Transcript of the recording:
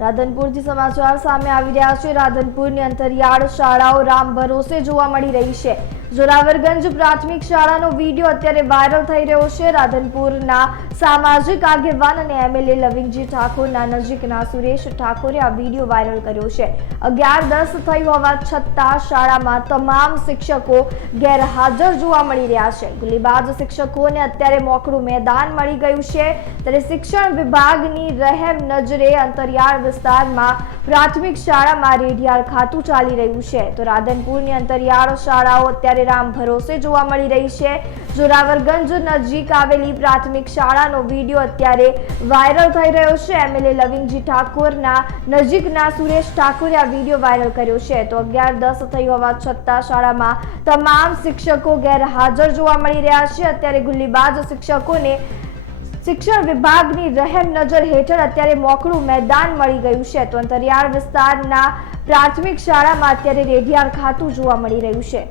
રાધનપુરથી સમાચાર સામે આવી રહ્યા છે. રાધનપુરની અંતરિયાળ શાળાઓ રામ ભરોસે જોવા મળી રહી છે. જોરાવરગંજ પ્રાથમિક શાળાનો વીડિયો અત્યારે વાયરલ થઈ રહ્યો છે. રાધનપુરના સામાજિક આગેવાન અને એમએલએ લવિંગજી ઠાકોરના નજીકના સુરેશ ઠાકોરે આ વીડિયો વાયરલ કર્યો છે. અગિયાર દસ થઈ હોવા છતાં શાળામાં તમામ શિક્ષકો ગેરહાજર જોવા મળી રહ્યા છે. ગુલીબાજ શિક્ષકોને અત્યારે મોકળું મેદાન મળી ગયું છે. ત્યારે શિક્ષણ વિભાગની રહેમ નજરે અંતરિયાળ વિસ્તારમાં પ્રાથમિક શાળામાં રેડિયાળ ખાતું ચાલી રહ્યું છે. તો રાધનપુરની અંતરિયાળ શાળાઓ અત્યારે રામ ભરોસે જોવા મળી રહી છે. જોરાવરગંજ નજીક આવેલી પ્રાથમિક શાળાનો વીડિયો અત્યારે વાયરલ થઈ રહ્યો છે. એમએલએ લવિંગજી ઠાકોરના નજીકના સુરેશ ઠાકોરે આ વીડિયો વાયરલ કર્યો છે. તો અગિયાર દસ થઈ હોવા છતાં શાળામાં તમામ શિક્ષકો ગેરહાજર જોવા મળી રહ્યા છે. અત્યારે ગુલ્લીબાજ શિક્ષકોને શિક્ષણ વિભાગની રહેમ નજર હેઠળ અત્યારે મોકળું મેદાન મળી ગયું છે. તો અંતરિયાળ વિસ્તારના પ્રાથમિક શાળામાં અત્યારે રેઢિયાળ ખાતું જોવા મળી રહ્યું છે.